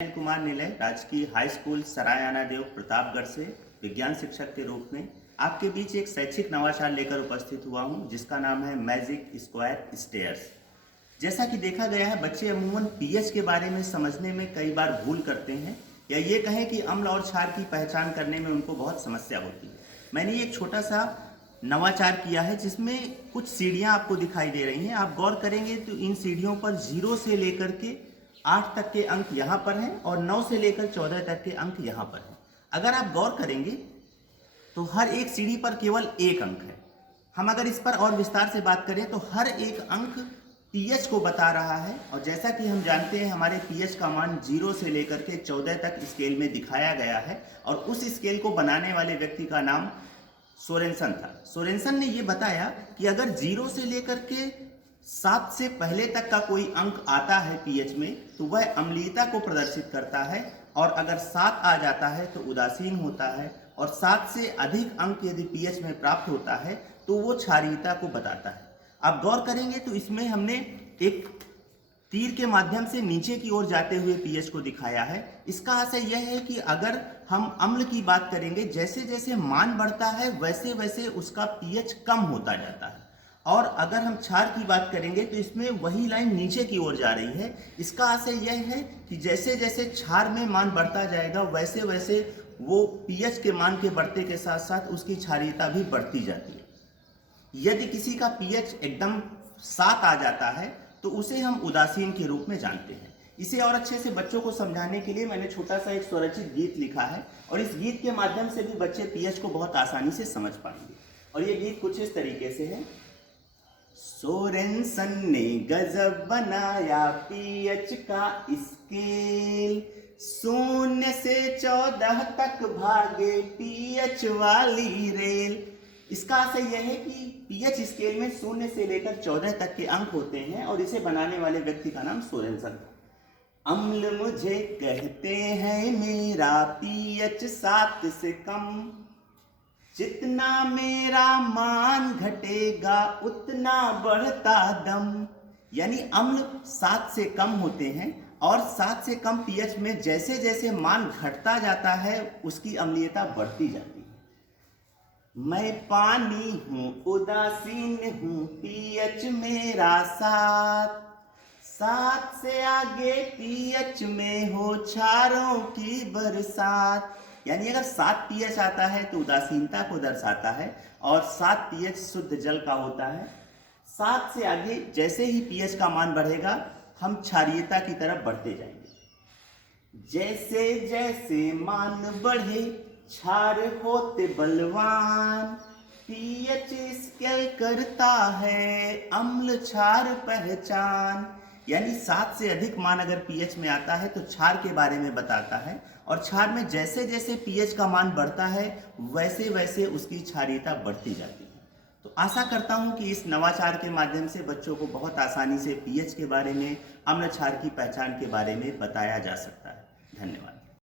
अनिल कुमार निलय राजकीय high school सरायाना देव प्रतापगढ़ से विज्ञान शिक्षक के रूप में आपके बीच एक शैक्षिक नवाचार लेकर उपस्थित हुआ हूं, जिसका नाम है मैजिक स्क्वायर स्टेयर्स। जैसा कि देखा गया है, बच्चे अमूमन पीएच के बारे में समझने में कई बार भूल करते हैं, या ये कहें कि अम्ल और क्षार की पहचान करने में उनको बहुत समस्या होती है। मैंने एक छोटा सा नवाचार किया है जिसमें कुछ सीढ़ियाँ आपको दिखाई दे रही हैं। आप गौर करेंगे तो इन सीढ़ियों पर 0 से लेकर के 8 तक के अंक यहाँ पर हैं और 9 से लेकर 14 तक के अंक यहाँ पर हैं। अगर आप गौर करेंगे तो हर एक सीढ़ी पर केवल एक अंक है। हम अगर इस पर और विस्तार से बात करें तो हर एक अंक पीएच को बता रहा है, और जैसा कि हम जानते हैं हमारे पीएच का मान 0 से लेकर के 14 तक स्केल में दिखाया गया है, और उस स्केल को बनाने वाले व्यक्ति का नाम सोरेनसन था। सोरेनसन ने ये बताया कि अगर 0 से लेकर के 7 से पहले तक का कोई अंक आता है पीएच में तो वह अम्लीयता को प्रदर्शित करता है, और अगर 7 आ जाता है तो उदासीन होता है, और 7 से अधिक अंक यदि पीएच में प्राप्त होता है तो वो क्षारीयता को बताता है। आप गौर करेंगे तो इसमें हमने एक तीर के माध्यम से नीचे की ओर जाते हुए पीएच को दिखाया है। इसका आशय यह है कि अगर हम अम्ल की बात करेंगे, जैसे जैसे मान बढ़ता है वैसे वैसे उसका पीएच कम होता जाता है, और अगर हम क्षार की बात करेंगे तो इसमें वही लाइन नीचे की ओर जा रही है। इसका आशय यह है कि जैसे जैसे क्षार में मान बढ़ता जाएगा वैसे वैसे वो पीएच के मान के बढ़ते के साथ साथ उसकी क्षारीयता भी बढ़ती जाती है। यदि किसी का पीएच एकदम 7 आ जाता है तो उसे हम उदासीन के रूप में जानते हैं। इसे और अच्छे से बच्चों को समझाने के लिए मैंने छोटा सा एक स्वरचित गीत लिखा है, और इस गीत के माध्यम से भी बच्चे पीएच को बहुत आसानी से समझ पाएंगे। और ये गीत कुछ इस तरीके से है। सोरेनसन ने गजब बनाया पीएच का स्केल, 0 से 14 तक भागे पीएच वाली रेल। इसका आशय यह है कि पीएच स्केल में 0 से लेकर 14 तक के अंक होते हैं, और इसे बनाने वाले व्यक्ति का नाम सोरेनसन था। अम्ल मुझे कहते हैं मेरा पीएच 7 से कम, जितना मेरा मान घटेगा उतना बढ़ता दम। यानी अम्ल 7 से कम होते हैं, और 7 से कम पीएच में जैसे जैसे मान घटता जाता है उसकी अम्लीयता बढ़ती जाती है। मैं पानी हूँ उदासीन हूँ पीएच मेरा 7 से आगे पीएच में हो क्षारों की बरसात। यानी अगर 7 पीएच आता है तो उदासीनता को दर्शाता है, और 7 पीएच शुद्ध जल का होता है। 7 से आगे जैसे ही पीएच का मान बढ़ेगा हम क्षारीयता की तरफ बढ़ते जाएंगे। जैसे जैसे मान बढ़े क्षार होते बलवान, पीएच स्केल करता है अम्ल क्षार पहचान। यानी 7 से अधिक मान अगर पीएच में आता है तो क्षार के बारे में बताता है, और क्षार में जैसे जैसे पीएच का मान बढ़ता है वैसे वैसे उसकी क्षारीयता बढ़ती जाती है। तो आशा करता हूं कि इस नवाचार के माध्यम से बच्चों को बहुत आसानी से पीएच के बारे में, अम्ल क्षार की पहचान के बारे में बताया जा सकता है। धन्यवाद।